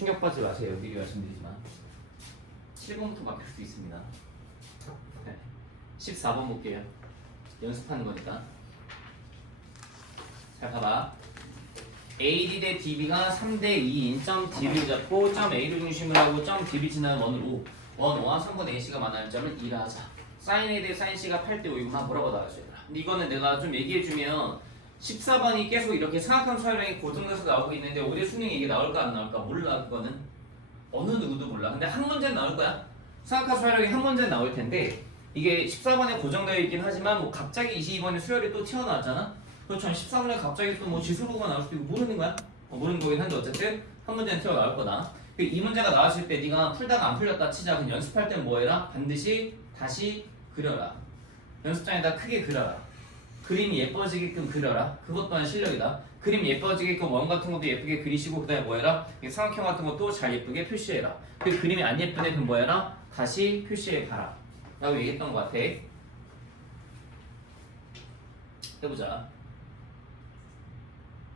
충격받지 마세요. 미리 말씀드리지만 7번부터 막힐 수 있습니다. 14번 볼게요. 연습하는 거니까. 잘 봐봐. AD 대 DB가 3대 2인 점 D를 잡고 점 A를 중심으로 하고 점 D를 지나는 원으로 원 5와 3분 A씨가 만나는 점을 2라 하자. 사인 A 대 사인 C가 8대 5이구나. 뭐라고 나왔어요? 근데 이거는 내가 좀 얘기해주면 14번이 계속 이렇게 삼각형 수활량이 고정돼서 나오고 있는데 올해 수능에 이게 나올까 안 나올까 몰라. 그거는 어느 누구도 몰라. 근데 한 문제는 나올 거야. 삼각형 수활량이 한 문제는 나올 텐데 이게 14번에 고정되어 있긴 하지만 뭐 갑자기 22번에 수열이 또 튀어나왔잖아. 그렇죠. 14번에 갑자기 또 뭐 지수로가 나올 수도 있고 모르는 거야. 모르는 거긴 한데 어쨌든 한 문제는 튀어나올 거다. 이 문제가 나왔을 때 네가 풀다가 안 풀렸다 치자. 그럼 연습할 땐 뭐 해라? 반드시 다시 그려라. 연습장에다 크게 그려라. 그림이 예뻐지게끔 그려라. 그것 또한 실력이다. 그림 예뻐지게끔 원 같은 것도 예쁘게 그리시고 그 다음에 뭐 해라? 삼각형 같은 것도 잘 예쁘게 표시해라. 그 그림이 안 예쁘네 그럼 뭐 해라? 다시 표시해 봐라. 라고 얘기했던 것 같아. 해보자.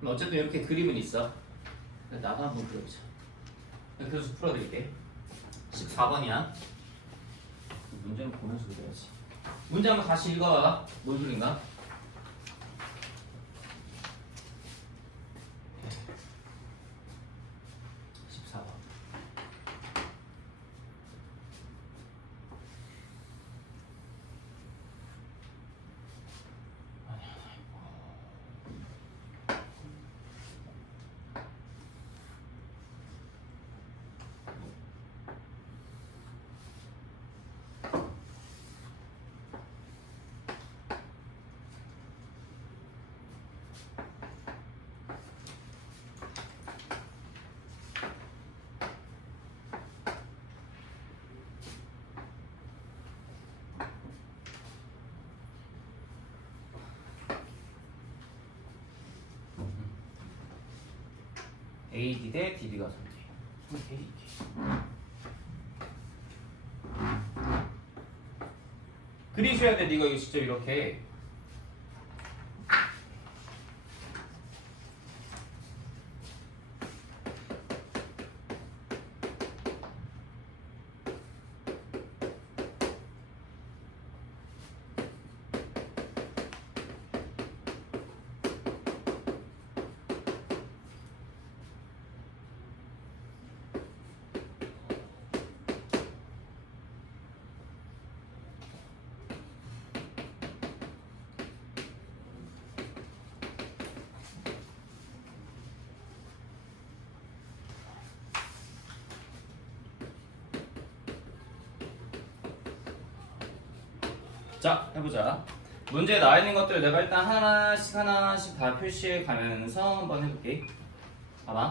그럼 어쨌든 이렇게 그림은 있어. 나도 한번 그려보자. 그래서 풀어드릴게. 14번이야. 문제는 보면서 그려야지. 문제 한번 다시 읽어봐. 뭘 그린가? AD 대 DB가 3대 3대 2. 그리셔야 돼. 네가 이거 직접 이렇게. 자, 해보자. 문제에 나와 있는 것들 내가 일단 하나씩 다 표시해 가면서 한번 해볼게. 봐봐.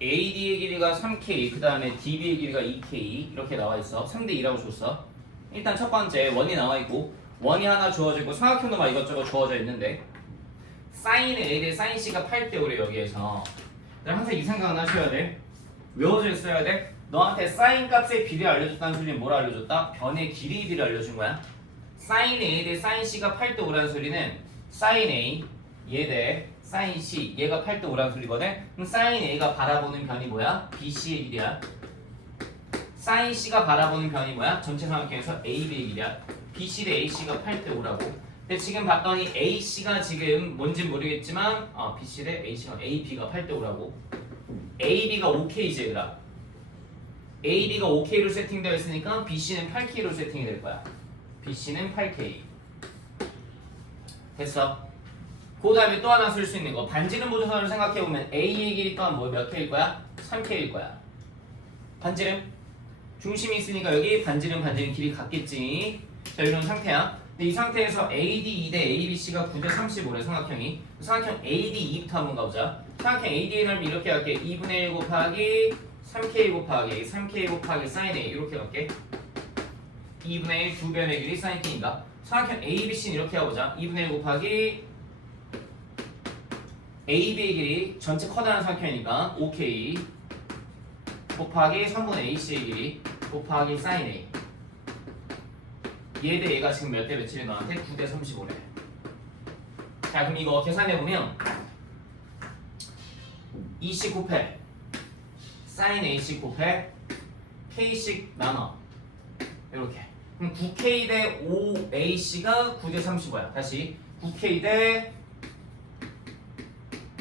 AD의 길이가 3K, 그 다음에 DB의 길이가 2K 이렇게 나와 있어. 3대 2라고 줬어. 일단 첫 번째 원이 나와 있고 원이 하나 주어져 있고 삼각형도 막 이것저것 주어져 있는데 사인 A 대 사인 C가 8대 5래 여기에서. 항상 이 생각은 하셔야 돼. 외워져 있어야 돼. 너한테 사인 값의 비례를 알려줬다는 소리는 뭘 알려줬다? 변의 길이 비를 알려준 거야. 사인 A 대 사인 C가 8대 5라는 소리는 사인 A 얘 대 사인 C 얘가 8대 5라는 소리거든. 그럼 사인 A가 바라보는 변이 뭐야? BC의 길이야. 사인 C가 바라보는 변이 뭐야? 전체 삼각형에서 AB의 길이야. BC 대 AC가 8대 5라고. 근데 지금 봤더니 AC가 지금 뭔진 모르겠지만 BC 대 AC가 AB가 8대 5라고. AB가 5K지 얘들아. AB가 5K로 세팅되어 있으니까 BC는 8K로 세팅이 될 거야. BC는 8K. 됐어. 그 다음에 또 하나 쓸 수 있는 거. 반지름 보조선을 생각해보면 A의 길이 또한 뭐 몇 K일 거야? 3K일 거야. 반지름. 중심이 있으니까 여기 반지름 길이 같겠지. 자, 이런 상태야. 근데 이 상태에서 AD 2대 ABC가 9대 35래 삼각형이. 삼각형 AD 2부터 한번 가보자. 삼각형 AD의 넓이 이렇게 할게. 2분의 1 곱하기 3K 곱하기 3K 곱하기 sin A 이렇게 할게. 2분의 1 두 변의 길이 sin K인가? 삼각형 ABC는 이렇게 해보자. 2분의 1 곱하기 AB의 길이 전체 커다란 삼각형이니까 5K 곱하기 3분의 AC의 길이 곱하기 sin A. 얘 대 얘가 지금 몇 대 몇이래 너한테? 9대 35래. 자, 그럼 이거 계산해보면 2씩 곱해 사인 A씩 곱해 K씩 나눠 이렇게. 그럼 9K 대 5AC가 9대 35야. 다시 9K 대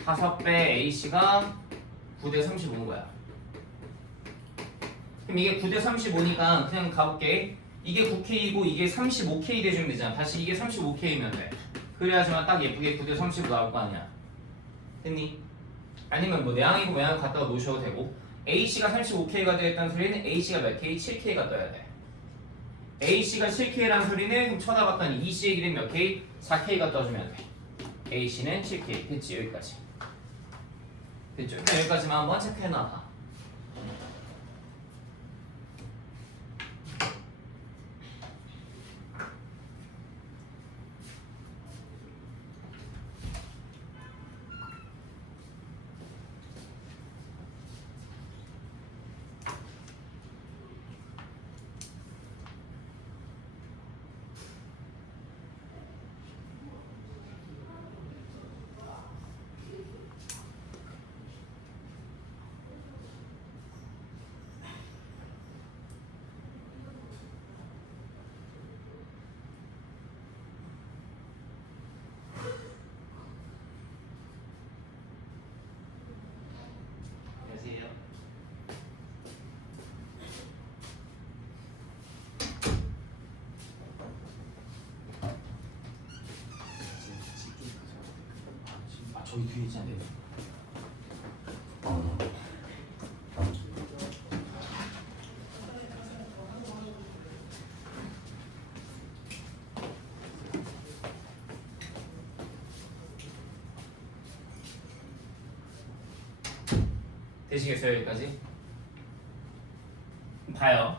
5배 AC가 9대 35인 거야. 그럼 이게 9대 35니까 그냥 가볼게. 이게 9K이고 이게 35K 대주면 되잖아. 다시 이게 35K면 돼. 그래야지만 딱 예쁘게 9대 35 나올 거 아니야. 됐니? 아니면 뭐 내항이고 외항 갖다가 놓으셔도 되고. AC가 35K가 되었다는 소리는 AC가 몇 K? 7K가 떠야 돼. AC가 7K라는 소리는 그럼 쳐다봤더니 EC의 길이 몇 K? 4K가 떠주면 돼. AC는 7K. 됐지? 여기까지. 됐죠? 여기까지만 한번 체크해놔봐. 저기 뒤에 있지 않나요? 되시겠어요? 여기까지? 봐요.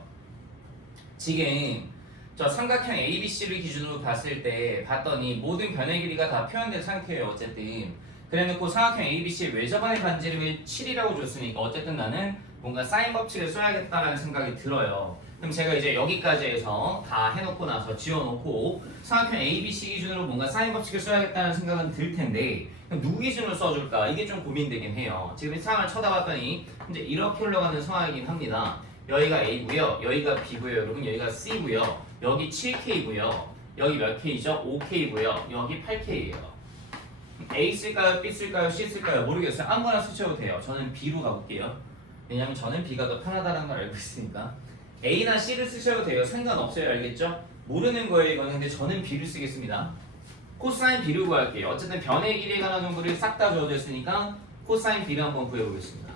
지금 저 삼각형 ABC를 기준으로 봤을 때 봤더니 모든 변의 길이가 다 표현된 상태예요. 어쨌든 그래놓고 삼각형 ABC의 외접안의 반지름을 7이라고 줬으니까 어쨌든 나는 뭔가 사인 법칙을 써야겠다라는 생각이 들어요. 그럼 제가 이제 여기까지 해서 다 해놓고 나서 지워놓고 삼각형 ABC 기준으로 뭔가 사인 법칙을 써야겠다는 생각은 들 텐데 그럼 누구 기준으로 써줄까? 이게 좀 고민되긴 해요. 지금 이 상황을 쳐다봤더니 이제 이렇게 흘러가는 상황이긴 합니다. 여기가 A고요. 여기가 B고요. 여러분 여기가 C고요. 여기 7K고요. 여기 몇 K죠? 5K고요. 여기 8K예요. A 쓸까요? B 쓸까요? C 쓸까요? 모르겠어요. 아무거나 쓰셔도 돼요. 저는 B로 가볼게요. 왜냐면 저는 B가 더 편하다는 걸 알고 있으니까. A나 C를 쓰셔도 돼요. 상관없어요. 알겠죠? 모르는 거예요 이거는. 근데 저는 B를 쓰겠습니다. 코사인 B를 구할게요. 어쨌든 변의 길이에 관한 정보를 싹 다 주어졌으니까 코사인 B를 한번 구해보겠습니다.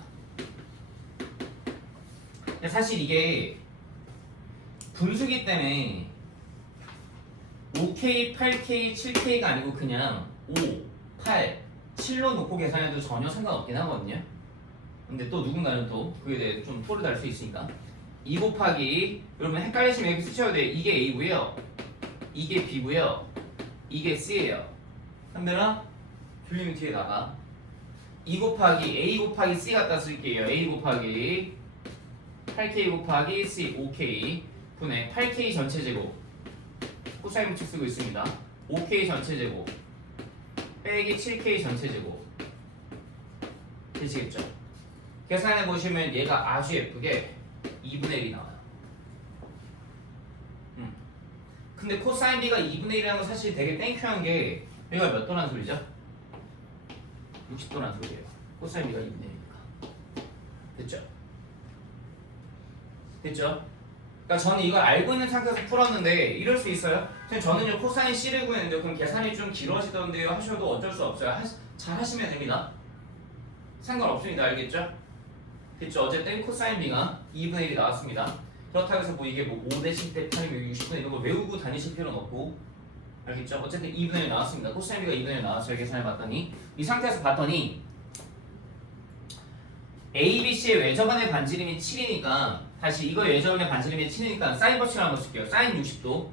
근데 사실 이게 분수기 때문에 5K, 8K, 7K가 아니고 그냥 5, 8, 7로 놓고 계산해도 전혀 상관없긴 하거든요. 근데 또 누군가는 또 그에 대해 좀 토를 달 수 있으니까 2 곱하기 여러분 헷갈리시면 이렇게 쓰셔도 돼요. 이게 A고요. 이게 B고요. 이게 C예요. 한별아 줄리면 뒤에 나가. 2 곱하기 A 곱하기 C 갖다 쓸게요. A 곱하기 8K 곱하기 C 5K 분의 8K 전체 제곱 코사인 법칙 쓰고 있습니다. 5K 전체 제곱 빼기 7K 전체 제곱 되시겠죠? 계산해 보시면 얘가 아주 예쁘게 2분의 1이 나와요. 근데 코사인 B가 2분의 1이라는 건 사실 되게 땡큐한 게 여기가 몇 도란 소리죠? 60도란 소리예요. 코사인 B가 2분의 1이니까. 됐죠? 됐죠? 그러니까 저는 이걸 알고 있는 상태에서 풀었는데 이럴 수 있어요. 저는요 코사인 C를 구했는데 그럼 계산이 좀 길어지던데요 하셔도 어쩔 수 없어요. 잘 하시면 됩니다. 상관없습니다. 알겠죠? 됐죠? 어쨌든 코사인 B가 2분의 1이 나왔습니다. 그렇다고 해서 뭐 이게 뭐 5대 10대 8이면 60분 이런 거 외우고 다니실 필요는 없고 알겠죠? 어쨌든 2분의 1 나왔습니다. 코사인 B가 2분의 1 나왔어요. 계산해 봤더니 이 상태에서 봤더니 ABC의 외접안의 반지름이 7이니까 다시 이거 외접안의 반지름이 7이니까 사인 법칙을 한번 쓸게요. 사인 60도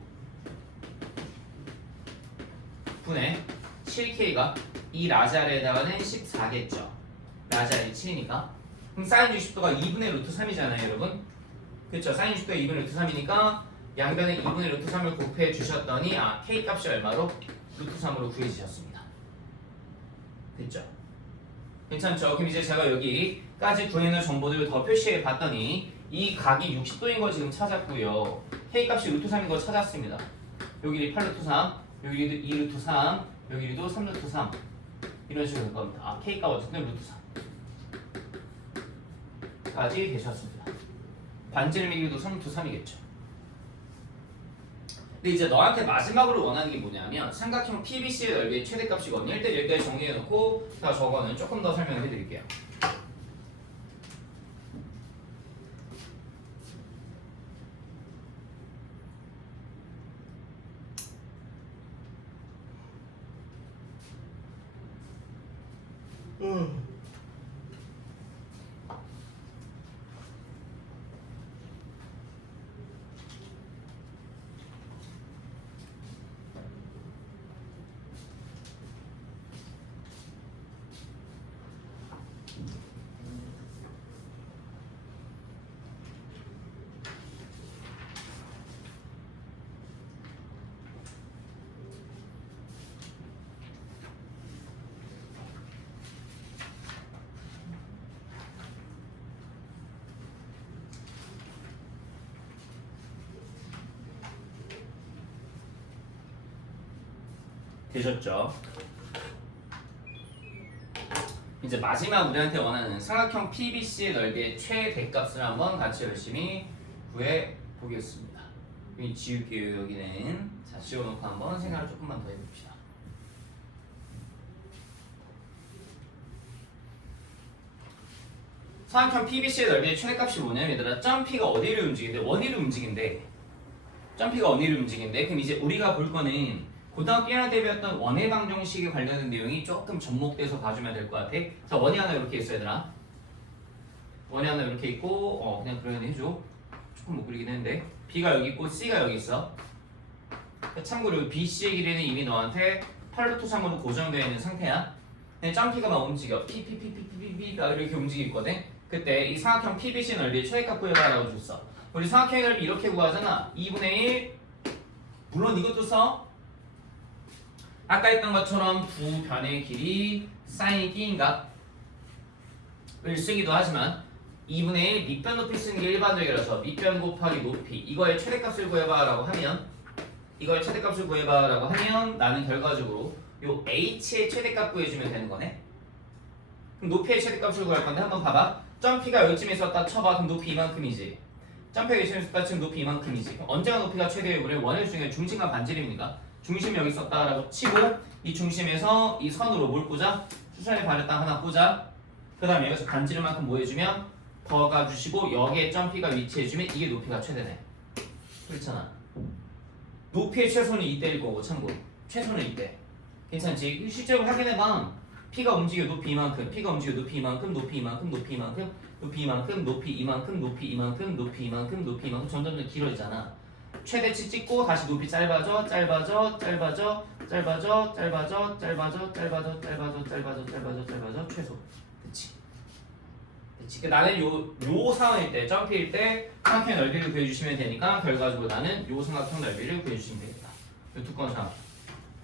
분의 7K가 이 라자르에다가는 14겠죠. 라자르이 7이니까 그럼 사인 60도가 2분의 루트 3이잖아요 여러분. 그렇죠. 사인 60도가 2분의 루트 3이니까 양변에 2분의 루트 3을 곱해 주셨더니 K 값이 얼마로? 루트 3으로 구해주셨습니다. 됐죠? 괜찮죠? 그럼 이제 제가 여기까지 구해놓은 정보들을 더 표시해 봤더니 이 각이 60도인 거 지금 찾았고요. K값이 루트 3인 거 찾았습니다. 여기 8루트 3, 여기도 2루트 3, 여기도 3루트 3 이런 식으로 될 겁니다. 아, K값 어쨌든 루트 3까지 되셨습니다. 반지름 미기도 3루트 3이겠죠. 근데 이제 너한테 마지막으로 원하는 게 뭐냐면 삼각형 PBC의 넓이의 최대값이거든요. 일단 여기까지 정리해놓고 자 저거는 조금 더 설명을 해드릴게요. 되셨죠? 이제 마지막 우리한테 원하는 삼각형 PBC의 넓이의 최대값을 한번 같이 열심히 구해 보겠습니다. 여기 지울게요. 여기는 자 지워놓고 한번 생각을 조금만 더 해봅시다. 삼각형 PBC의 넓이의 최대값이 뭐냐면 얘들아 점P가 어디를 움직이는데 원위를 움직인대. 점P가 원위를 움직이는데 그럼 이제 우리가 볼 거는 고등학교 1학년 때 배웠던 원의 방정식에 관련된 내용이 조금 접목돼서 봐주면 될 것 같아. 자, 원이 하나 이렇게 있어 얘들아. 원이 하나 이렇게 있고 그냥 그려야 해줘. 조금 못 그리긴 했는데 B가 여기 있고 C가 여기 있어. 참고로 BC의 길이는 이미 너한테 8루트 3으로 고정되어 있는 상태야. 근데 점P가 막 움직여. P가 이렇게 움직일 거든. 그때 이 삼각형 PBC 넓이의 최대값 구해봐라고 줬어. 우리 삼각형의 넓이 이렇게 구하잖아. 2분의 1 물론 이것도 써. 아까 했던 것처럼 두 변의 길이 사인 B인가? 을 쓰기도 하지만 2분의 1 밑변 높이 쓰는 게 일반적이라서 밑변 곱하기 높이 이거의 최대값을 구해봐 라고 하면 이거의 최대값을 구해봐 라고 하면 나는 결과적으로 요 H의 최대값 구해주면 되는 거네. 그럼 높이의 최대값을 구할 건데 한번 봐봐. 점P가 여기쯤에 있었다 쳐봐. 그럼 높이 이만큼이지. 점P가 여기쯤에 있었다 치면 높이 이만큼이지. 그럼 언제가 높이가 최대예요? 우리 원의 중에 중심과 반지름입니다. 중심이 여기 있었다라고 치고 이 중심에서 이 선으로 뭘 꽂아? 수선의 발에다 하나 꽂아. 그 다음에 여기서 반지름만큼 뭐 해주면 더가 주시고 여기에 점P가 위치해주면 이게 높이가 최대네. 그렇잖아. 높이의 최소는 이때일 거고 참고로 최소는 이때. 괜찮지? 실제로 확인해봐. P가 움직여 높이 이만큼, P가 움직여 높이 이만큼, 높이 이만큼, 높이 이만큼, 높이 이만큼, 높이 이만큼, 높이 이만큼, 높이 이만큼, 높이 이만큼 점점 더 길어지잖아. 최대치 찍고 다시 높이 짧아져 짧아져 짧아져 짧아져 짧아져 짧아져 짧아져 짧아져 짧아져 짧아져 최소. 그치? 그치? 나는 요 상황일 때 점P일 때 삼각형 넓이를 구해주시면 되니까 결과적으로 나는 요 삼각형 넓이를 구해주시면 되겠다. 요 두꺼운 삼각형.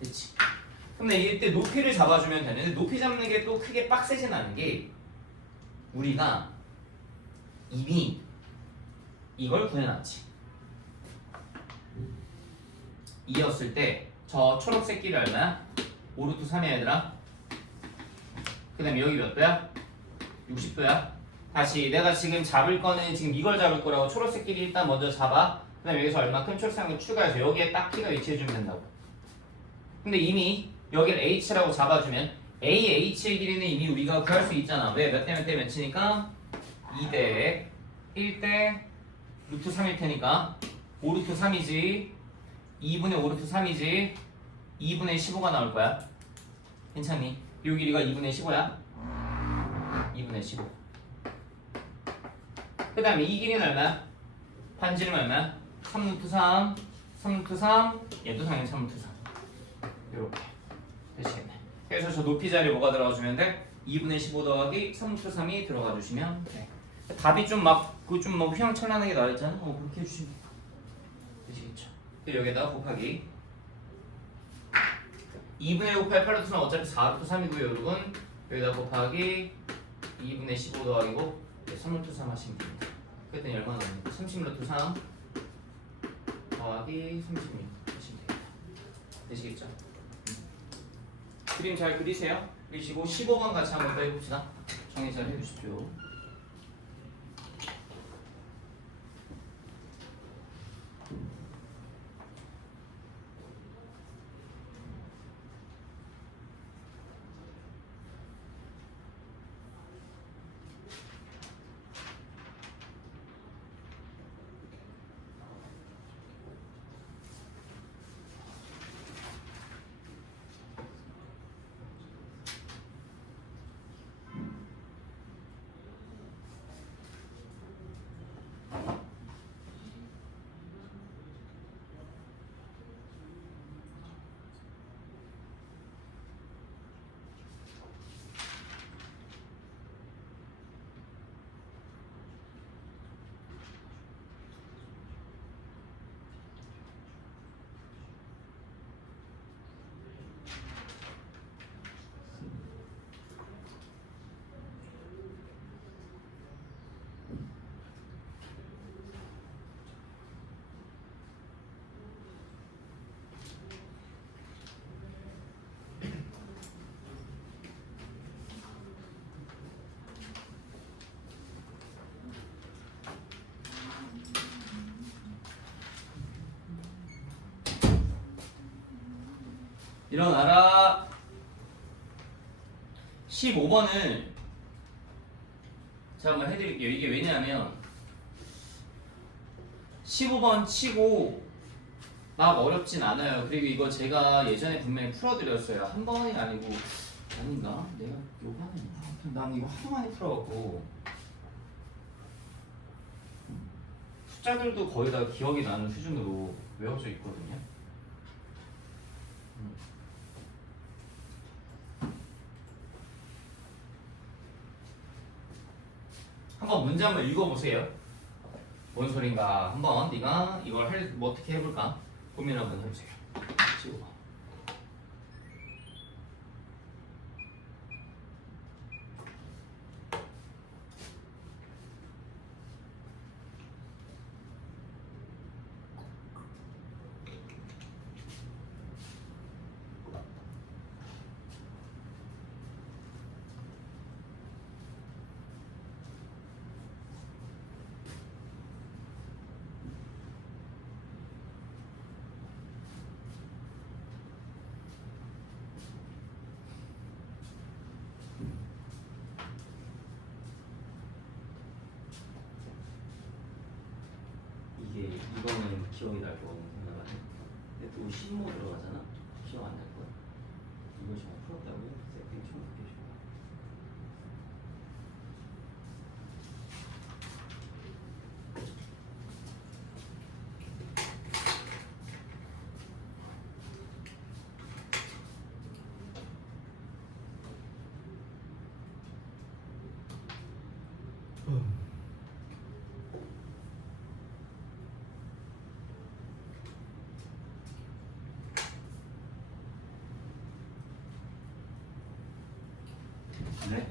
그치? 근데 이때 높이를 잡아주면 되는데 높이 잡는 게 또 크게 빡세진 않은 게 우리가 이미 이걸 구해놨지. 2였을 때 저 초록색 길이 얼마야? 5루트 3이야 얘들아. 그 다음에 여기 몇 도야? 60도야. 다시 내가 지금 잡을 거는 지금 이걸 잡을 거라고 초록색 길이 일단 먼저 잡아. 그 다음에 여기서 얼마큼 초록색을 추가해서 여기에 딱 P가 위치해주면 된다고. 근데 이미 여기를 H라고 잡아주면 AH의 길이는 이미 우리가 구할 수 있잖아. 왜? 몇 대 몇 대 몇이니까 2대 1대 루트 3일 테니까 5루트 3이지 2분의 5루트 3이지 2분의 15가 나올 거야. 괜찮니? 이 길이가 2분의 15야. 2분의 15. 그 다음에 이 길이는 얼마야? 반지름 얼마야? 3루트 3 3루트 3 얘도 당연히 3루트 3 요렇게 되시겠네. 그래서 저 높이 자리에 뭐가 들어가주면 돼? 2분의 15 더하기 3루트 3이 들어가 주시면 돼. 답이 좀 막 그 좀 뭐 휘황찬란하게 나와있잖아. 그렇게 해주시면 되시겠죠. 여기에다가 곱하기 2분의 5 8 8루트 3 어차피 4루트 3이고요 여러분. 여기다 곱하기 2분의 15 더하기고 3루트 3 하시면 됩니다. 그랬더니 얼마나 나옵니까? 30루트 3 더하기 36 하시면 됩니다. 되시겠죠? 그림 잘 그리세요. 그리시고 15번 같이 한번 더 해봅시다. 정리 잘 해주십시오. 일어나라. 15번을 제가 한번 해드릴게요. 이게 왜냐하면 15번 치고 막 어렵진 않아요. 그리고 이거 제가 예전에 분명히 풀어드렸어요. 한 번이 아니고 아닌가? 내가 요번에 아무튼 난 이거 하도 많이 풀어갖고 숫자들도 거의 다 기억이 나는 수준으로 외워져 있거든요. 한번 문제 한번 읽어보세요. 뭔 소린가 한번 네가 이걸 뭐 어떻게 해볼까 고민 한번 해보세요. 15번. 이게 이거는 기억이 날 거라고 생각하네. 근데 또 15 들어가잖아. 기억 안 날 거야. 이걸 잘 풀었다고요? 세팅 좀 바뀌어줘. 네?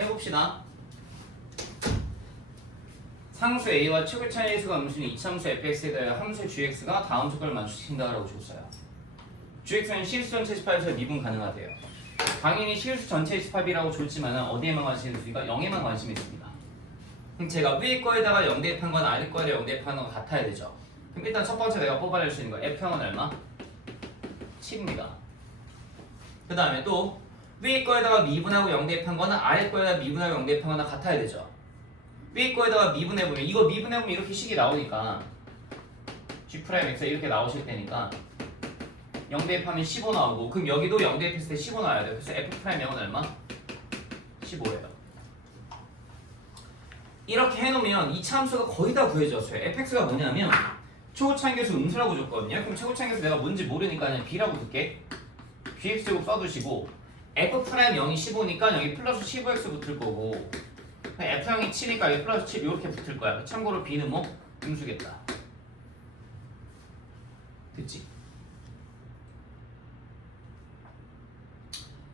해봅시다. 상수 a와 최고차이 수가 음수인 이차함수 fx에 대하여 함수 gx가 다음 조건을 만족시킨다라고 줬어요. gx는 실수 전체 집합에서 미분 가능하대요. 당연히 실수 전체 집합이라고 줬지만 어디에만 관심이 있습니까? 0에만 관심이 있습니다. 그럼 제가 위에 거에다가 0 대입한 건 아래 거에다 0 대입한 건 같아야 되죠. 그럼 일단 첫 번째 내가 뽑아낼 수 있는 거 f형은 얼마? 7입니다. 그 다음에 또 위에 거에다가 미분하고 0 대입한 거는 아래 거에다 미분하고 0 대입한 거나 같아야 되죠. 위에 거에다가 미분해보면 이거 미분해보면 이렇게 식이 나오니까 G'X 이렇게 나오실 테니까 0 대입하면 15 나오고 그럼 여기도 0 대입했을 때 15 나와야 돼요. 그래서 F'X은 얼마? 15예요. 이렇게 해놓으면 이 차함수가 거의 다 구해졌어요. fx가 뭐냐면 최고차인계수 음수라고 줬거든요. 그럼 최고차인계수 내가 뭔지 모르니까 그냥 b라고 둘게. bx제곱 써두시고 f'0이 15니까 여기 플러스 15x 붙을 거고 f형이 7이니까 여기 플러스 7 이렇게 붙을 거야. 참고로 b는 뭐? 음수겠다. 됐지?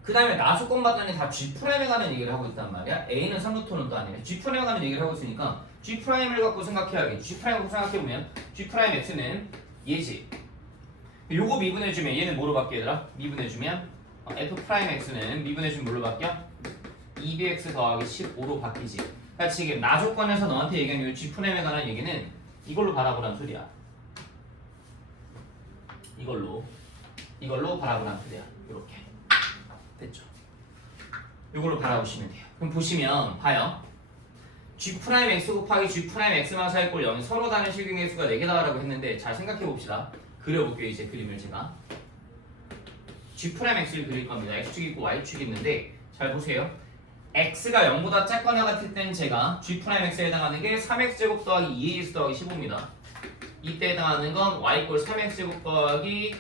그 다음에 나수권 봤더니 다 G'에 관한 얘기를 하고 있단 말이야. A는 삼루토는 또 아니래. G'에 관한 얘기를 하고 있으니까 G'을 갖고 생각해야겠지. G'을 갖고 생각해보면 G'X는 얘지. 요거 미분해주면 얘는 뭐로 바뀌어 얘들아? 미분해주면 F'X는 미분해주면 뭘로 바뀌어? 2bx 더하기 15로 바뀌지. 그러니까 지금 나조건에서 너한테 얘기한 요 G'에 관한 얘기는 이걸로 바라보란 소리야. 이걸로 바라보란 소리야. 요렇게. 됐죠? 이걸로 바라보시면 돼요. 그럼 보시면 봐요. G'X 곱하기 G'X만 사이꼴 0이 서로 다른 실근의 수가 4개다라고 했는데 잘 생각해 봅시다. 그려볼게요. 이제 그림을 제가 G'X를 그릴 겁니다. X축이 있고 Y축이 있는데 잘 보세요. X가 0보다 작거나 같을 땐 제가 G'X에 해당하는 게 3X제곱 더하기 2AX 더하기 15입니다. 이때 해당하는 건 Y꼴 3X제곱 더하기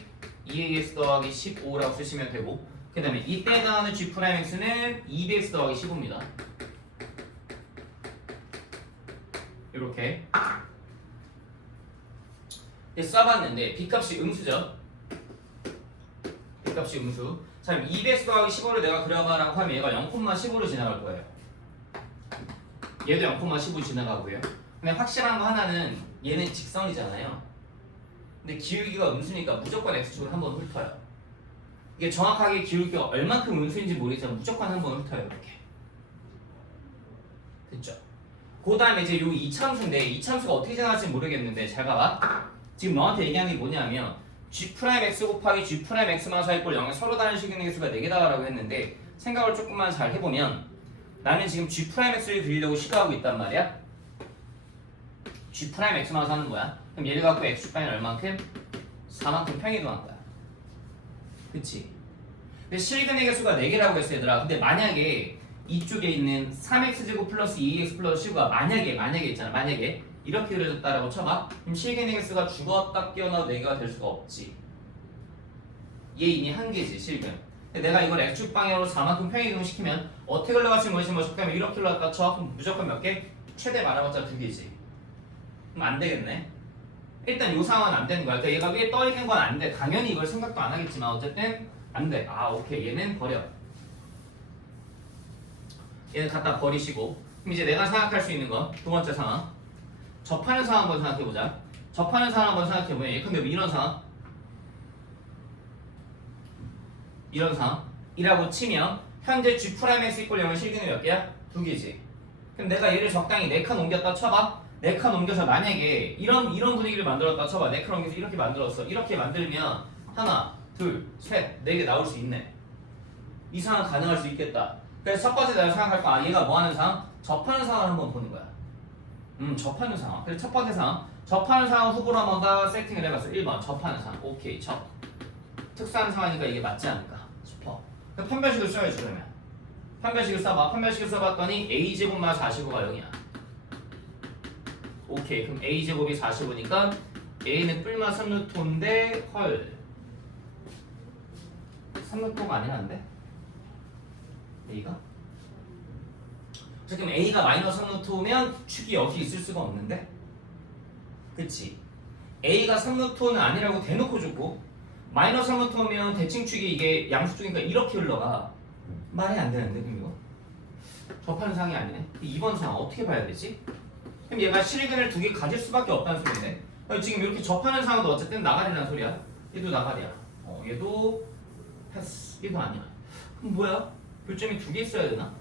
2AX 더하기 15라고 쓰시면 되고 그 다음에 이때 해당하는 G'X는 2bx 더하기 15입니다. 이렇게 써봤는데 B값이 음수죠. B값이 음수. 자 그럼 2bx 더하기 15를 내가 그려봐라고 하면 얘가 0,15로 지나갈 거예요. 얘도 0,15 지나가고요. 근데 확실한 거 하나는 얘는 직선이잖아요. 근데 기울기가 음수니까 무조건 X축을 한번 훑어요. 이게 정확하게 기울기가 얼만큼 음수인지 모르겠지만 무조건 한번 훑어요. 이렇게 됐죠? 그 다음에 이제 요 이차함수인데 이차함수가 어떻게 생각할지 모르겠는데 잘 봐봐. 지금 너한테 얘기하는 게 뭐냐면 G'X 곱하기 G'X만 사이꼴 0에 서로 다른 실근의 수가 4개다라고 했는데 생각을 조금만 잘 해보면 나는 지금 G'X를 그리려고 시도하고 있단 말이야. G'X만 사는 거야. 그럼 얘를 갖고 X축방이 얼만큼? 4만큼 평이동한 거야. 그치? 근데 실근의 개수가 4개라고 했어 얘들아. 근데 만약에 이쪽에 있는 3x제곱 플러스 2x 플러스 15가 만약에 있잖아. 만약에 이렇게 그려졌다라고 쳐봐. 그럼 실근의 개수가 죽었다 깨어나도 4개가 될 수가 없지. 얘 이미 한 개지 실근. 근데 내가 이걸 x축 방향으로 4만큼 평이동 시키면 어떻게 흘러갈지 모르지 뭐 잠깐만 이렇게 흘러갔다 쳐. 그럼 무조건 몇 개? 최대 많아봤자 2개지. 그럼 안 되겠네. 일단 요 상황은 안 되는 거야. 그러니까 얘가 위에 떠 있는 건 안 돼. 당연히 이걸 생각도 안 하겠지만 어쨌든 안 돼. 아 오케이 얘는 버려. 얘는 갖다 버리시고. 그럼 이제 내가 생각할 수 있는 건 두 번째 상황. 접하는 상황 한번 생각해보자. 접하는 상황 한번 생각해보면 예컨대 이런 상황. 이런 상황이라고 치면 현재 G'X 이꼴 0의 실근이 몇 개야? 2개지. 그럼 내가 얘를 적당히 4칸 옮겼다 쳐봐. 4칸 옮겨서 만약에 이런 분위기를 만들었다 쳐봐. 4칸 옮겨서 이렇게 만들었어. 이렇게 만들면 하나, 둘, 셋, 4개 나올 수 있네. 이 상황 가능할 수 있겠다. 그래서 첫 번째 내가 생각할 거 얘가 뭐 하는 상황? 접하는 상황을 한번 보는 거야. 접하는 상황. 그래서 첫 번째 상황. 접하는 상황 후보로 한번 다 세팅을 해봤어. 1번 접하는 상황. 오케이 접. 특수한 상황이니까 이게 맞지 않을까 싶어. 그럼 판별식을 써야지 그러면. 판별식을 써봐. 판별식을 써봤더니 a제곱만 45가 0이야. 오케이 그럼 a제곱이 45니까 a는 뿔마 3루토인데 헐 3루토가 아니란데? a가? 그럼 a가 마이너스 3루토면 축이 여기 있을 수가 없는데? 그치? a가 3루토는 아니라고 대놓고 줬고 마이너스 3루토면 대칭축이 이게 양수축이니까 이렇게 흘러가 말이 안 되는데 그럼 이거? 접하는 상이 아니네. 2번 상 어떻게 봐야 되지? 그럼 얘가 실근을 두 개 가질 수밖에 없다는 소리네. 지금 이렇게 접하는 상도 어쨌든 나가리라는 소리야. 얘도 나가리야. 얘도 패스. 얘도 아니야. 그럼 뭐야? 교점이 두 개 있어야 되나?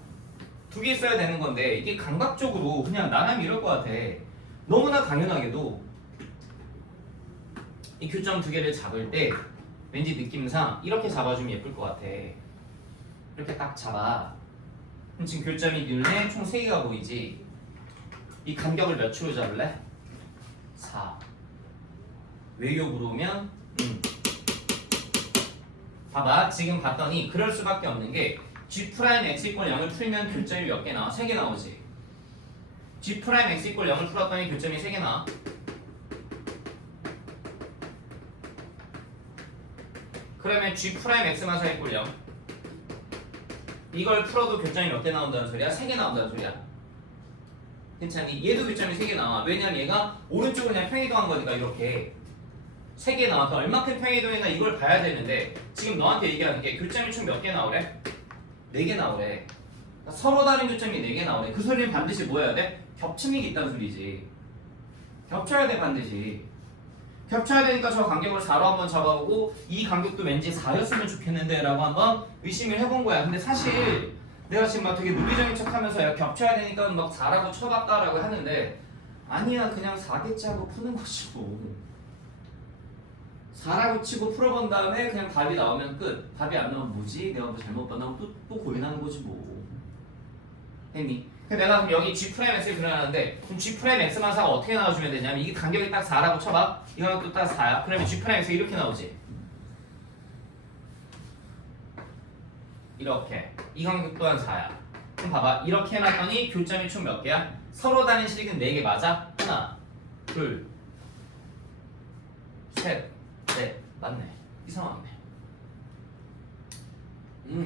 두 개 있어야 되는 건데 이게 감각적으로 그냥 나라면 이럴 것 같아. 너무나 당연하게도 이 교점 두 개를 잡을 때 왠지 느낌상 이렇게 잡아주면 예쁠 것 같아. 이렇게 딱 잡아. 그럼 지금 교점이 눈에 총 3개가 보이지. 이 간격을 몇 초로 잡을래? 4. 왜요 물어보면 봐봐. 지금 봤더니 그럴 수밖에 없는 게 G' X = 0을 풀면 교점이 몇 개 나와? 3개 나오지. G' X = 0을 풀었더니 교점이 3개 나와. 그러면 G' X만 4 = 0. 이걸 풀어도 교점이 몇 개 나온다는 소리야? 3개 나온다는 소리야. 괜찮니? 얘도 교점이 3개 나와. 왜냐면 얘가 오른쪽으로 그냥 평이동한 거니까 이렇게 3개 나와. 그럼 얼마큼 평이동했나 이걸 봐야 되는데 지금 너한테 얘기하는 게 교점이 총 몇 개 나오래? 4개 나오래. 그러니까 서로 다른 교점이 4개 나오래. 그 소리는 반드시 뭐 해야 돼? 겹침이 있다는 소리지. 겹쳐야 돼 반드시. 겹쳐야 되니까 저 간격을 4로 한번 잡아보고 이 간격도 왠지 4였으면 좋겠는데 라고 한번 의심을 해본 거야. 근데 사실 내가 지금 막 되게 논리적인 척 하면서 야 겹쳐야 되니까 막 4라고 쳐봤다라고 하는데 아니야 그냥 4개째 하고 푸는 것이고 4라고 치고 풀어본 다음에 그냥 답이 나오면 끝. 답이 안 나오면 뭐지? 내가 뭐 잘못 봤나? 또 고민하는 거지 뭐. 했니? 내가 그럼 여기 G'X를 그려놨는데 그럼 G'X만 4가 어떻게 나와주면 되냐면 이게 간격이 딱 4라고 쳐봐. 이거는 또 딱 4야. 그러면 G'X 이렇게 나오지. 이렇게. 이 간격 또한 4야. 그럼 봐봐. 이렇게 해놨더니 교점이 총 몇 개야? 서로 다른 실근 4개 맞아? 하나, 둘, 셋, 넷. 맞네. 이 상황이네.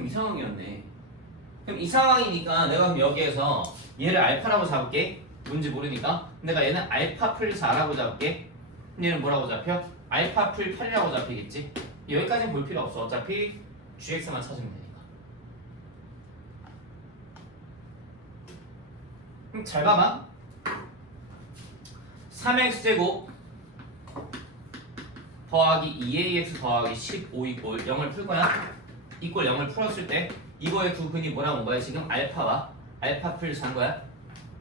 이 상황이었네. 그럼 이 상황이니까 내가 그럼 여기에서 얘를 알파라고 잡을게. 뭔지 모르니까. 내가 얘는 알파 풀 4라고 잡을게. 얘는 뭐라고 잡혀? 알파 풀 8이라고 잡히겠지. 여기까지는 볼 필요 없어. 어차피 gx만 찾으면 되니까. 그럼 잘 봐봐. 3x제곱 더하기 2ax 더하기 15 이꼴 0을 풀 거야. 이꼴 0을 풀었을 때 이거의 두 근이 뭐라고 온 거야? 지금 알파와 알파 풀 4인 거야.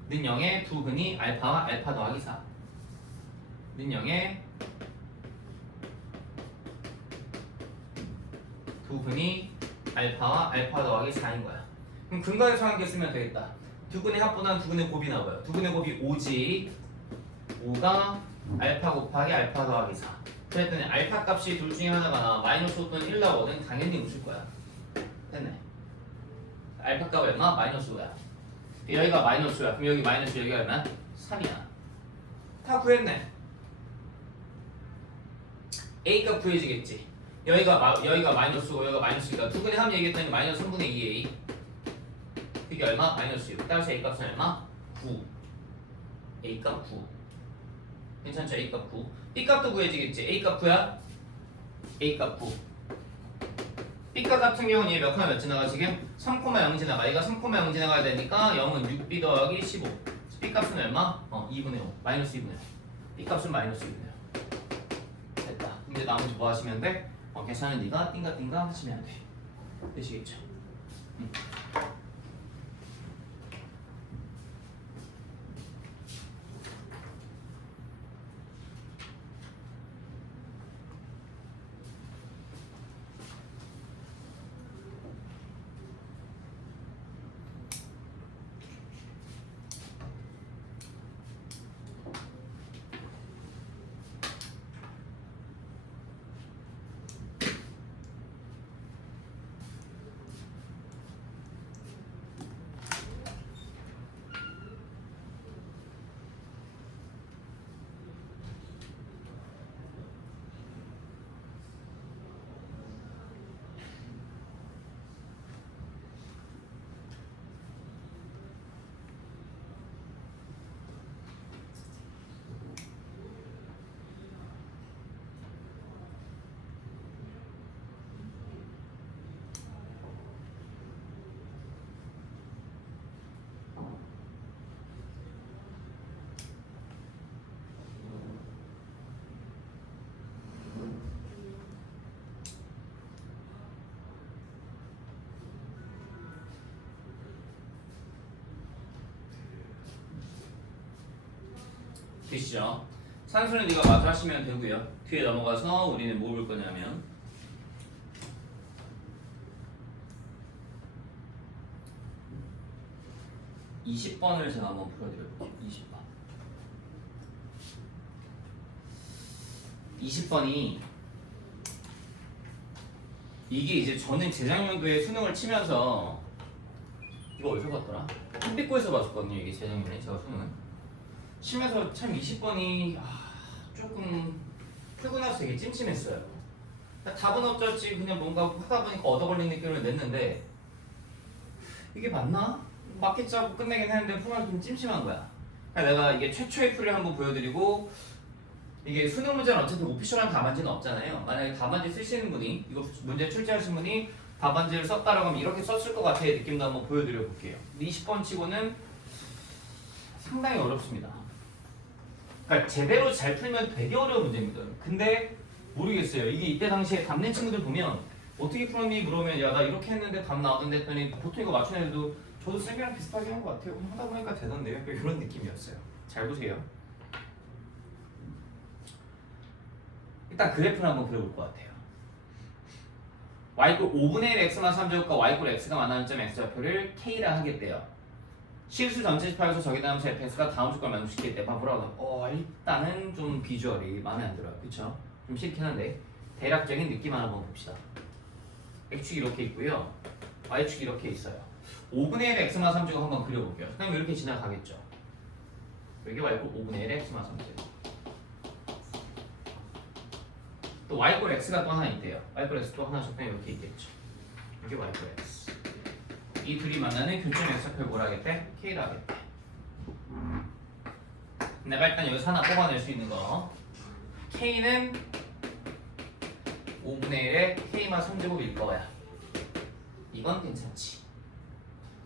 는 0의 두 근이 알파와 알파 더하기 4. 는 0의 두 근이 알파와 알파 더하기 4인 거야. 그럼 근거에서 한 개 쓰면 되겠다. 두 근의 합보는 두 근의 곱이 나와요. 두 근의 곱이 5지. 5가 알파 곱하기 알파 더하기 4. 그랬더니 알파 값이 둘 중에 하나가 나와. 마이너스 5 또는 1 나오거든. 당연히 웃을 거야. 됐네. 알파 값 얼마? 마이너스 5야. 여기가 마이너스 5야. 그럼 여기 마이너스 여기가 얼마? 3이야. 다 구했네. A 값 구해지겠지. 여기가 마이너스 5, 여기가 마이너스 2가 두 근의 합 얘기했더니 마이너스 3분의 2A. 그게 얼마? 마이너스 6. 따라서 A 값은 얼마? 9. A 값 9. 괜찮죠? A 값 9. B 값도 구해지겠지. A 값 9야? A 값 9. B 값 같은 경우는 얘 몇 칸 몇 지나가 지금? 3,0 지나가. 얘가 3,0 지나가야 되니까 0은 6B 더하기 15. B 값은 얼마? 2분의 5. 마이너스 2분의 5. B 값은 마이너스 2분의 5. 됐다. 이제 나머지 뭐 하시면 돼? 계산은 네가 띵가띵가 하시면 돼. 되시겠죠? 되시죠? 산수는 네가 마저 하시면 되고요. 뒤에 넘어가서 우리는 뭐 볼 거냐면 20번을 제가 한번 풀어드려볼게요. 20번이 이게 이제 저는 재작년도에 수능을 치면서 이거 어디서 봤더라? 한빛고에서 봤었거든요. 이게 재작년에 제가 수능을 치면서 참 20번이 조금 풀고 나서 되게 찜찜했어요. 답은 어쩔지 그냥 뭔가 하다 보니까 얻어걸린 느낌을 냈는데 이게 맞나? 맞게 짜고 끝내긴 했는데 풀면 좀 찜찜한 거야. 그러니까 내가 이게 최초의 풀을 한번 보여드리고 이게 수능 문제는 어쨌든 오피셜한 답안지는 없잖아요. 만약에 답안지 쓰시는 분이 이거 문제 출제하신 분이 답안지를 썼다라고 하면 이렇게 썼을 것 같아의 느낌도 한번 보여드려 볼게요. 20번 치고는 상당히 어렵습니다. 그러니까 제대로 잘 풀면 되게 어려운 문제입니다. 근데 모르겠어요. 이게 이때 당시에 답 낸 친구들 보면 어떻게 풀었니 물으면 야 나 이렇게 했는데 답 나오던데 했더니 보통 이거 맞추는 애들도 저도 쌤이랑 비슷하게 한 것 같아요. 하다 보니까 되던데요. 이런 느낌이었어요. 잘 보세요. 일단 그래프를 한번 그려볼 것 같아요. y꼴 5분의 1 x만 3제곱과 y꼴 x가 만나는 점 x좌표를 k라 하겠대요. 실수 전체 집합에서 적의 함수 fx가 다음 조건을 만족시킬 때 뭐라고 일단은 좀 비주얼이 마음에 안 들어요. 그쵸? 좀 싫긴 한데 대략적인 느낌만 한번 봅시다. x축이 이렇게 있고요. y축이 이렇게 있어요. 5분의 1 x만 3제곱 한번 그려볼게요. 그럼 이렇게 지나가겠죠. 여기 y꼴 5분의 1 x만 3제곱. 또 y꼴 x가 또 하나 있대요. y꼴 x 또 하나 적당히 이렇게 있겠죠. 이게 y꼴 x. 이 둘이 만나는 교점 x좌표를 뭐라 하겠대? k라 하겠대. 내가 일단 여기서 하나 뽑아낼 수 있는 거 k는 5분의 1에 k만 3제곱일 거야. 이건 괜찮지.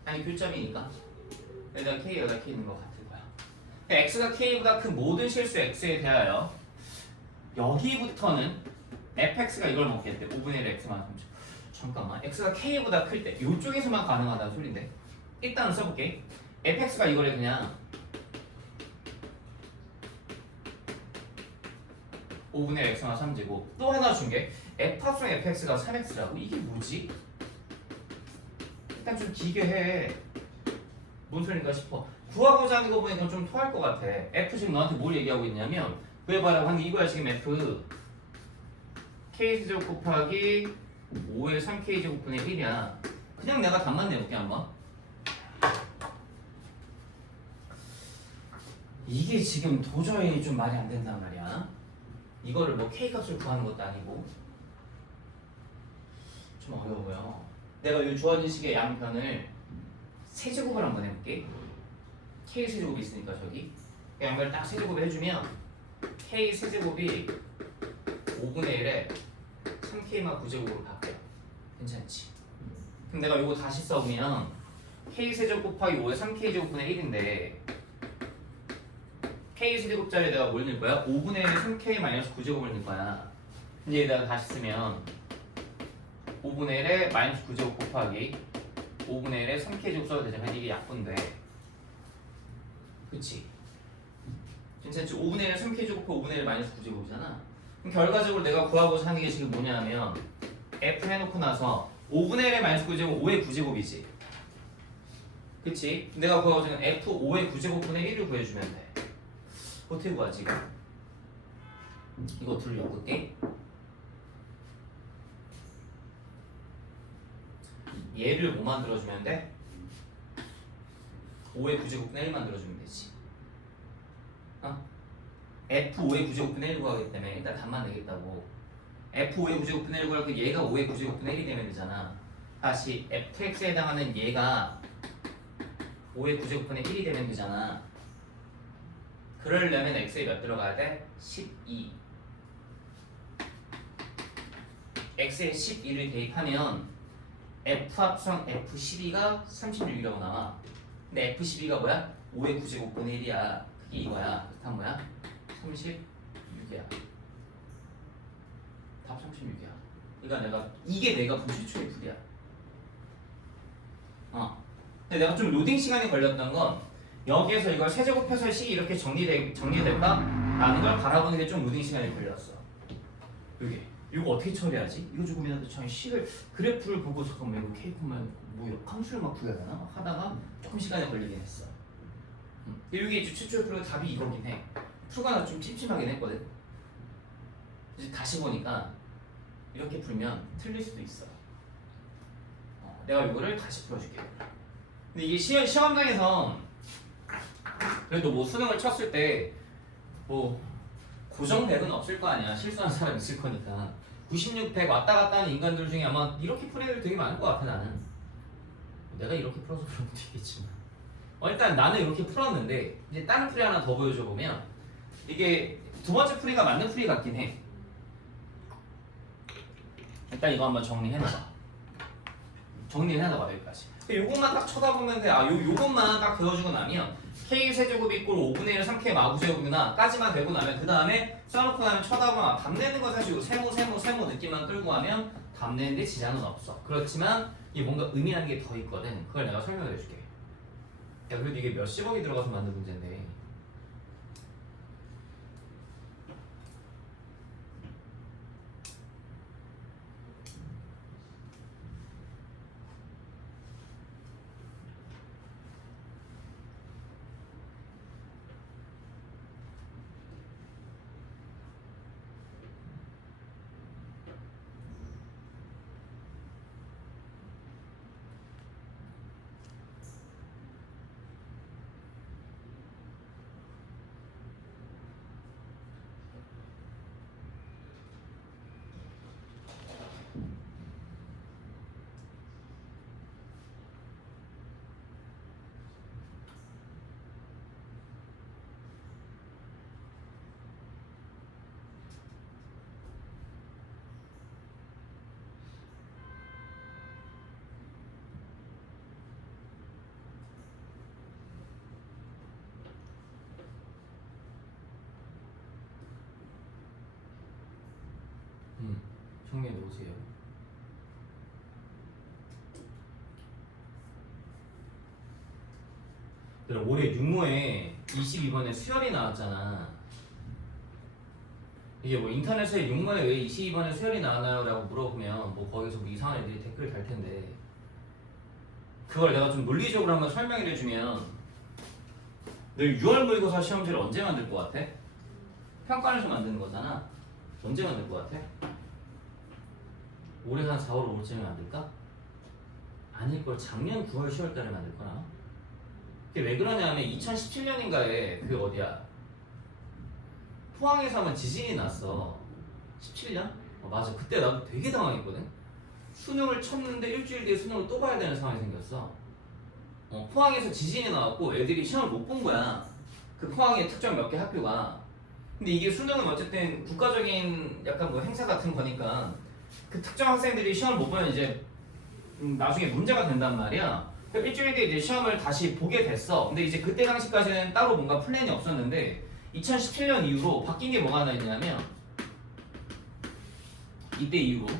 아니 교점이니까 여기다 k 여기다 k 있는 거 같을 거야. x가 k보다 큰 모든 실수 x에 대하여 여기부터는 fx가 이걸 먹겠대. 5분의 1 x만 3제곱. 잠깐만 x가 k보다 클 때 이쪽에서만 가능하다는 소린데 일단은 써볼게. fx가 이거래 그냥 5분의 1 x만 3제곱. 또 하나 준 게 f합성 fx가 3x라고? 이게 뭐지? 일단 좀 기괴해. 뭔 소린가 싶어. 구하고자 하는 거 보니까 좀 토할 것 같아. f 지금 너한테 뭘 얘기하고 있냐면 구해봐라고 하는 게 이거야. 지금 f k제곱 곱하기 5의 3k제곱분의 1이야. 그냥 내가 답만 내볼게 한번. 이게 지금 도저히 좀 말이 안 된단 말이야. 이거를 뭐 k값을 구하는 것도 아니고 좀 어려워요. 내가 이 주어진 식의 양변을 세제곱을 한번 해볼게. k 세제곱이 있으니까 저기 양변을 딱 세제곱을 해주면 k 세제곱이 5분의 1에 3k만 9제곱으로 바뀌어. 괜찮지? 그럼 내가 이거 다시 써보면 k 세제곱 곱하기 5의 3k제곱분의 1인데 k 세제곱자리에 내가 뭘 넣을 거야? 5분의 1에 3k 마이너스 9제곱을 넣을 거야. 이제 여기다가 다시 쓰면 5분의 1에 마이너스 9제곱 곱하기 5분의 1에 3k제곱 써도 되잖아. 이게 약분돼. 그치? 괜찮지? 5분의 1에 3k제곱 곱하기 5분의 1에 마이너스 9제곱이잖아. 그럼 결과적으로 내가 구하고자 하는 게 지금 뭐냐면 f 해놓고 나서 5분의 1의 마이너스 9제곱 5의 9제곱이지. 그치? 내가 구하고자 하는 f 5의 9제곱분의 1을 구해주면 돼. 어떻게 구하지 이거? 이거 둘 엮을게. 얘를 뭐 만들어주면 돼? 5의 9제곱분의 1 만들어주면 되지. f5의 9제곱분의 1 구하기 때문에 일단 답만 내겠다고. f5의 9제곱분의 1 구하고 얘가 5의 9제곱분의 1이 되면 되잖아. 다시 fx에 해당하는 얘가 5의 9제곱분의 1이 되면 되잖아. 그러려면 x에 몇 들어가야 돼? 12. x에 12를 대입하면 f 합성 f12가 36이라고 나와. 근데 f12가 뭐야? 5의 9제곱분의 1이야. 그게 이거야. 그렇단 뭐야? 36이야. 답 36이야. 그러니까 이게 내가 본 최초의 풀이야. 근데 내가 좀 로딩 시간이 걸렸던 건 여기에서 이걸 세제곱해서의 식이 이렇게 정리될까? 라는 걸 바라보는 게 좀 로딩 시간이 걸렸어. 이거 어떻게 처리하지? 이거 조금이라도 참 식을 그래프를 보고 잠깐만 이거 K만 뭐 함수를 막 구해야 되나? 막 하다가 조금 시간이 걸리긴 했어. 이게 최초의 프로의 답이 이거긴 해. 풀가 좀 찜찜하긴 했거든. 이제 다시 보니까 이렇게 풀면 틀릴 수도 있어. 내가 이거를 다시 풀어줄게. 근데 이게 시험장에서 그래도 뭐 수능을 쳤을 때 뭐 고정 100은 없을 거 아니야. 실수하는 사람 있을 거니까 96, 100 왔다 갔다 하는 인간들 중에 아마 이렇게 푸는 애들 되게 많을 것 같아. 나는 내가 이렇게 풀어서 그런 것도 있겠지만 일단 나는 이렇게 풀었는데 이제 다른 풀이 하나 더 보여줘 보면 이게 두 번째 풀이가 맞는 풀이 같긴 해. 일단 이거 한번 정리해놔봐. 여기까지. 요것만 딱 쳐다보면 돼. 요것만 딱 배워주고 나면 K세제곱 이꼴 5분의 1 3K 마구제곱이나 까지만 되고 나면 그 다음에 써놓고 나면 쳐다보면 답 내는 거 사실 세모 느낌만 끌고 하면 답 내는데 지장은 없어. 그렇지만 이게 뭔가 의미하는 게 더 있거든. 그걸 내가 설명해 줄게. 야 그래도 이게 몇십억이 들어가서 만든 문제인데 정리해 놓으세요. 올해 육모에 22번에 수열이 나왔잖아. 이게 뭐 인터넷에 육모에 왜 22번에 수열이 나왔나요? 라고 물어보면 뭐 거기서 뭐 이상한 애들이 댓글 달 텐데 그걸 내가 좀 논리적으로 한번 설명을 해주면 너 6월 모의고사 시험지를 언제 만들 것 같아? 평가원에서 만드는 거잖아. 언제 만들 것 같아? 올해 한 4월, 5월쯤에 만들까? 아닐 걸 작년 9월, 10월 달에 만들 거나? 그게 왜 그러냐면 2017년인가에 그 어디야? 포항에서 한번 지진이 났어. 17년? 맞아. 그때 나도 되게 당황했거든. 수능을 쳤는데 일주일 뒤에 수능을 또 봐야 되는 상황이 생겼어. 포항에서 지진이 나왔고 애들이 시험을 못 본 거야. 그 포항의 특정 몇 개 학교가. 근데 이게 수능은 어쨌든 국가적인 약간 뭐 행사 같은 거니까 그 특정 학생들이 시험을 못 보면 이제 나중에 문제가 된단 말이야. 일주일 뒤에 이제 시험을 다시 보게 됐어. 근데 이제 그때 당시까지는 따로 뭔가 플랜이 없었는데 2017년 이후로 바뀐 게 뭐가 하나 있냐면 이때 이후로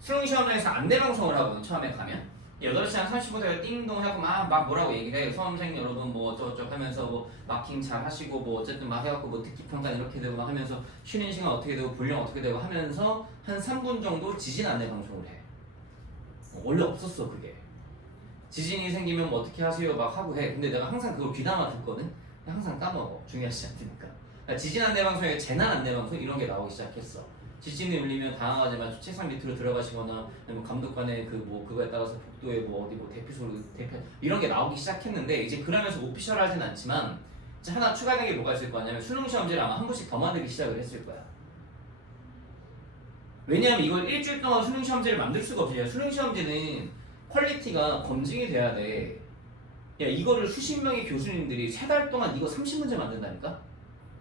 수능 시험장에서 안내 방송을 하거든. 처음에 가면 8시 한 30분에 띵동 하고 막 뭐라고 얘기를 해. 수험생 여러분 뭐 어쩌고저쩌고 하면서 뭐 마킹 잘 하시고 뭐 어쨌든 막 해갖고 뭐 듣기 평가 이렇게 되고 막 하면서 쉬는 시간 어떻게 되고 분량 어떻게 되고 하면서 한 3분 정도 지진 안내 방송을 해. 원래 없었어 그게. 지진이 생기면 뭐 어떻게 하세요 막 하고 해. 근데 내가 항상 그걸 귀담아 듣거든. 항상 까먹어. 중요하지 않으니까. 그러니까 지진 안내 방송에 재난 안내 방송 이런 게 나오기 시작했어. 지진이 울리면 당황하지 마시고 책상 밑으로 들어가시거나 아니면 감독관의 그 뭐 그거에 따라서 복도에 뭐 어디 뭐 대피소로 대피 이런 게 나오기 시작했는데 이제 그러면서 오피셜하진 않지만 이제 하나 추가된 게 뭐가 있을 거 아니냐면 수능 시험지를 아마 한 번씩 더 만들기 시작을 했을 거야. 왜냐하면 이걸 일주일 동안 수능 시험지를 만들 수가 없어요. 수능 시험지는 퀄리티가 검증이 돼야 돼. 야 이거를 수십 명의 교수님들이 3달 동안 이거 30문제 만든다니까?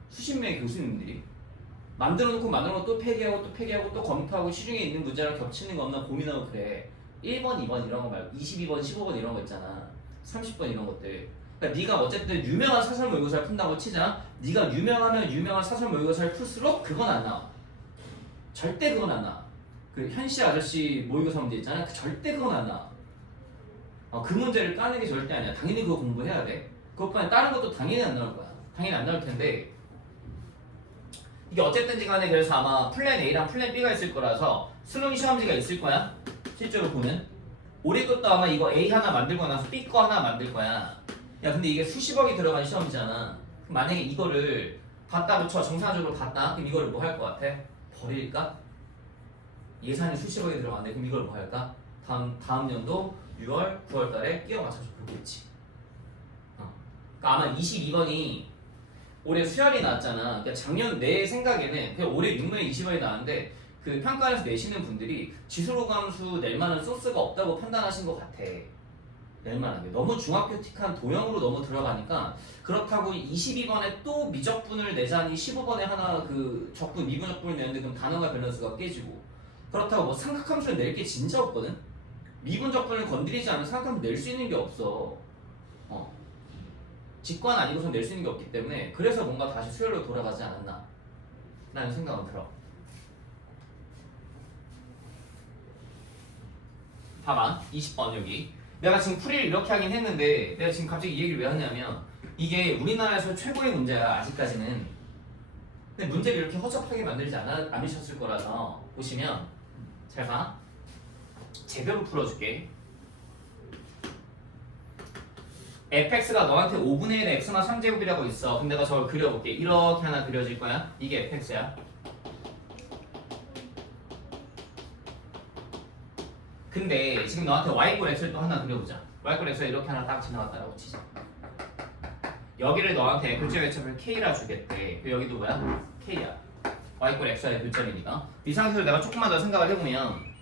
수십 명의 교수님들이 만들어놓고 또 폐기하고 또 검토하고 시중에 있는 문제랑 겹치는 거 없나 고민하고 그래. 1번, 2번 이런 거 말고 22번, 15번 이런 거 있잖아. 30번 이런 것들. 그러니까 네가 어쨌든 유명한 사설 모의고사를 푼다고 치자. 네가 유명하면 유명한 사설 모의고사를 풀수록 그건 안 나와. 절대 그건 안 나와. 그 현씨 아저씨 모의고사 문제 있잖아. 절대 그건 안 나와. 그 문제를 까는 게 절대 아니야. 당연히 그거 공부해야 돼. 그것뿐만 다른 것도 당연히 안 나올 거야. 당연히 안 나올 텐데 이게 어쨌든지 간에 그래서 아마 플랜 A랑 플랜 B가 있을 거라서 수능 시험지가 있을 거야. 실제로 보면 올해 것도 아마 이거 A 하나 만들고 나서 B 거 하나 만들 거야. 야 근데 이게 수십억이 들어간 시험이잖아. 만약에 이거를 받다 붙여 정상적으로 받다 그럼 이거를 뭐 할 것 같아? 버릴까? 예산이 수십억이 들어갔는데 그럼 이걸 뭐 할까? 다음 연도 6월, 9월 달에 끼워 맞춰서 보겠지. 그러니까 아마 22번이 올해 수열이 나왔잖아. 그러니까 작년 내 생각에는 그냥 올해 6년에 20원이 나왔는데 그 평가에서 내시는 분들이 지수로 감수 낼 만한 소스가 없다고 판단하신 것 같아. 낼 만한 게 너무 중학교틱한 도형으로 너무 들어가니까 그렇다고 22번에 또 미적분을 내자니 15번에 하나 그 적분 미분적분을 내는데 그럼 단어가 밸런스가 깨지고 그렇다고 뭐 삼각함수를 낼 게 진짜 없거든. 미분적분을 건드리지 않으면 삼각함수 낼 수 있는 게 없어. 직관 아니고선 낼 수 있는 게 없기 때문에 그래서 뭔가 다시 수열로 돌아가지 않았나 라는 생각은 들어. 봐봐 20번 여기 내가 지금 풀이를 이렇게 하긴 했는데 내가 지금 갑자기 이 얘기를 왜 하냐면 이게 우리나라에서 최고의 문제야 아직까지는. 근데 문제를 이렇게 허접하게 만들지 않으셨을 거라서 보시면 잘 봐. 제대로 풀어줄게. fx가 너한테 5분의 1 x나 3제곱이라고 있어. 그럼 내가 저걸 그려볼게. 이렇게 하나 그려질 거야. 이게 fx야. 근데 지금 너한테 y꼴 x를 또 하나 그려보자. y꼴 x가 이렇게 하나 딱 지나갔다라고 치자. 여기를 너한테 교점 외점을 k라 주겠대. 여기도 뭐야? k야. y꼴 x의 교점이니까. 이 상태로 내가 조금만 더 생각을 해보면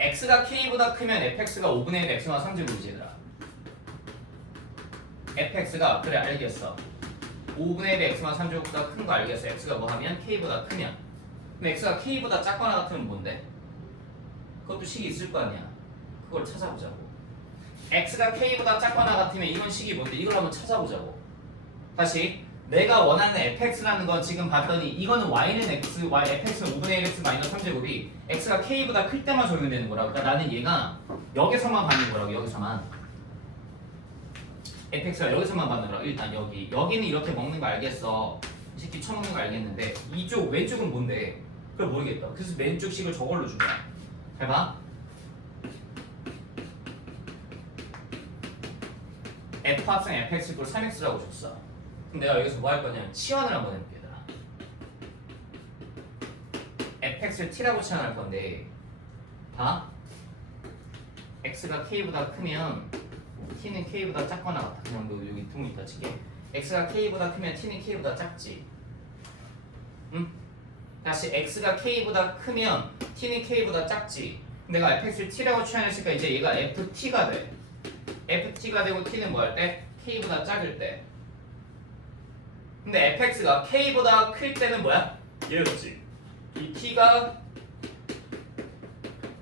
x가 k보다 크면 fx가 5분의 1 x나 3제곱이지 얘들아. fx가 그래 알겠어. 5분의 1 x나 3제곱보다 큰 거 알겠어. x가 뭐 하면 k보다 크면. 그럼 x가 k보다 작거나 같으면 뭔데? 그것도 식이 있을 거 아니야. 그걸 찾아보자고. x가 k보다 작거나 같으면 이건 식이 뭔데? 이걸 한번 찾아보자고. 다시 내가 원하는 fx라는 건 지금 봤더니 이거는 y는 x, fx는 5분의 1 x 마이너스 3제곱이 x가 k보다 클 때만 적용되는 거라고. 그러니까 나는 얘가 여기서만 받는 거라고. 여기서만 fx가 여기서만 받는 거라고. 일단 여기는 이렇게 먹는 거 알겠어. 이 새끼 쳐먹는 거 알겠는데 이쪽 왼쪽은 뭔데? 그걸 모르겠다. 그래서 왼쪽 식을 저걸로 준 거야. 잘 봐. f 합성 fx 이꼴 3x라고 줬어. 그럼 내가 여기서 뭐 할 거냐면 치환을 한번 해볼게. 얘들아. fx를 t라고 치환할 건데 봐. x가 k보다 크면 t는 k보다 작거나 같아. 그냥 너 여기 둥 있다 칠게. x가 k보다 크면 t는 k보다 작지. 응? 다시 x가 k보다 크면 t는 k보다 작지. 내가 fx를 t라고 치환했으니까 이제 얘가 ft가 돼. ft가 되고 t는 뭐 할 때? k보다 작을 때. 근데 fx가 k보다 클 때는 뭐야? 얘였지. 이 t가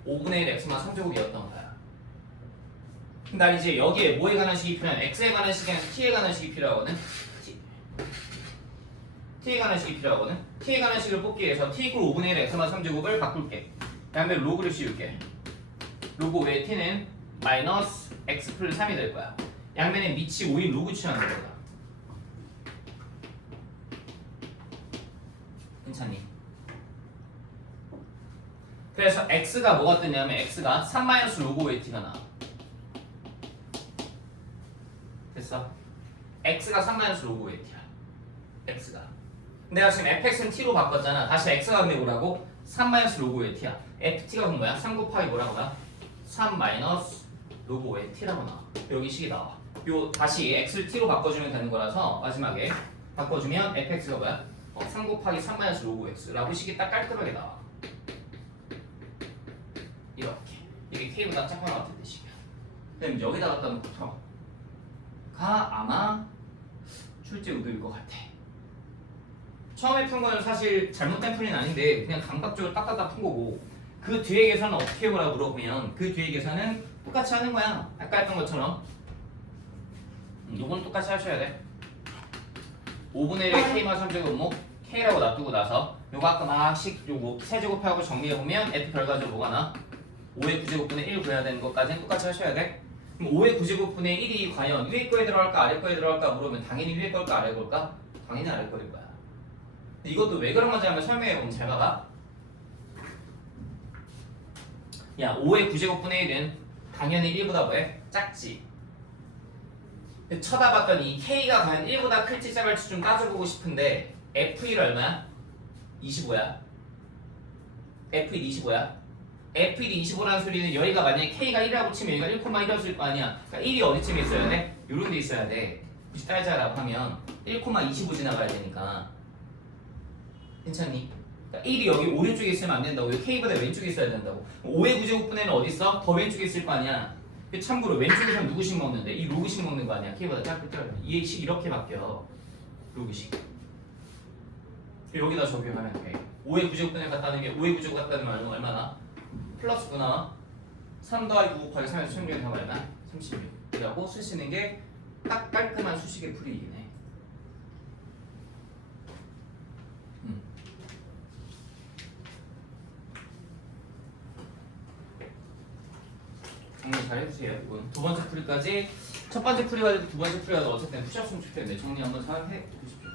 5분의 1 x만 3제곱이었던 거야. 난 이제 여기에 뭐에 관한 식이 필요한 x에 관한 식이 아니라 t에 관한 식이 필요하거든. t에 관한 식이 필요하거든. t에 관한 식을 뽑기 위해서 t 이꼴 5분의 1 x만 3제곱을 바꿀게. 양면 로그를 씌울게. 로그 외에 t는 마이너스 x 플러스 3이 될 거야. 양면에 밑이 5인 로그 취하는 거다. 괜찮니? 그래서 x가 뭐가 뜨냐면 x가 3 로그 외 t가 나와. 됐어? x가 3 로그 외 t야. x가. 내가 지금 fx는 t로 바꿨잖아. 다시 x가 근데 뭐라고? 3 로그 외 t야. ft가 그럼 뭐야? 3 곱하기 뭐라고요? 3 로그 외 t라고 나와. 여기 식이 나와. 요 다시 x를 t로 바꿔주면 되는 거라서 마지막에 바꿔주면 fx가 뭐야? 3 곱하기 3 로그 x라고 식이 딱 깔끔하게 나와. 이렇게. 이게 k보다 작거나 같은 식이야. 그럼 여기다 갖다 놓고가 아마 출제 의도일 것 같아. 처음에 푼 거는 사실 잘못된 풀이는 아닌데 그냥 감각적으로 딱딱딱 푼 거고 그 뒤에 계산은 어떻게 해보라고 물어보면 그 뒤에 계산은 똑같이 하는 거야. 아까 했던 것처럼. 요건 똑같이 하셔야 돼. 5분의 1의 k만 3제곱목 k라고 놔두고 나서 요거 아까 막씩 요거 세제곱하고 정리해보면 f 결과적으로 뭐가 나? 5의 9제곱분의 1 구해야 되는 것까지는 똑같이 하셔야 돼. 그럼 5의 9제곱분의 1이 과연 위에 거에 들어갈까 아래 거에 들어갈까 물으면 당연히 위에 걸까 아래 걸까? 당연히 아래 거일 거야. 이것도 왜 그런 건지 한번 설명해 보면 잘 봐봐. 야 5의 9제곱분의 1은 당연히 1보다 뭐해? 작지. 쳐다봤더니 K가 과연 1보다 클지 작을지 좀 따져보고 싶은데 F1 얼마야? 25야. F1 25야. F1이 25라는 소리는 여기가 만약에 K가 1이라고 치면 여기가 1,1이었을 거 아니야. 그러니까 1이 어디쯤에 있어야 돼? 요런 데 있어야 돼. 굳이 따지자라고 하면 1,25 지나가야 되니까. 괜찮니? 그러니까 1이 여기 오른쪽에 있으면 안 된다고. 여기 K보다 왼쪽에 있어야 된다고. 5의 9제곱분의는 어디 있어? 더 왼쪽에 있을 거 아니야. 참고로 왼쪽에서 누구씩 먹는데? 이 로그씩 먹는 거 아니야. K보다 작을 때 이 식 이렇게 바뀌어. 로그식. 여기다 적용하면 돼. 5의 9제곱분의 같다는 게 5의 9제곱 같다는 말은 얼마나? 플러스 9나 3 더하기 9 곱하기 3에서 충분히 다 얼마? 36 이라고 쓰시는 게 딱 깔끔한 수식의 풀이이긴 해. 정리 잘 해주세요. 이건 두 번째 풀이까지 첫 번째 풀이 가지고 두 번째 풀이 가지고 어쨌든 푸셨으면 좋겠는데 정리 한번 잘 해주십시오.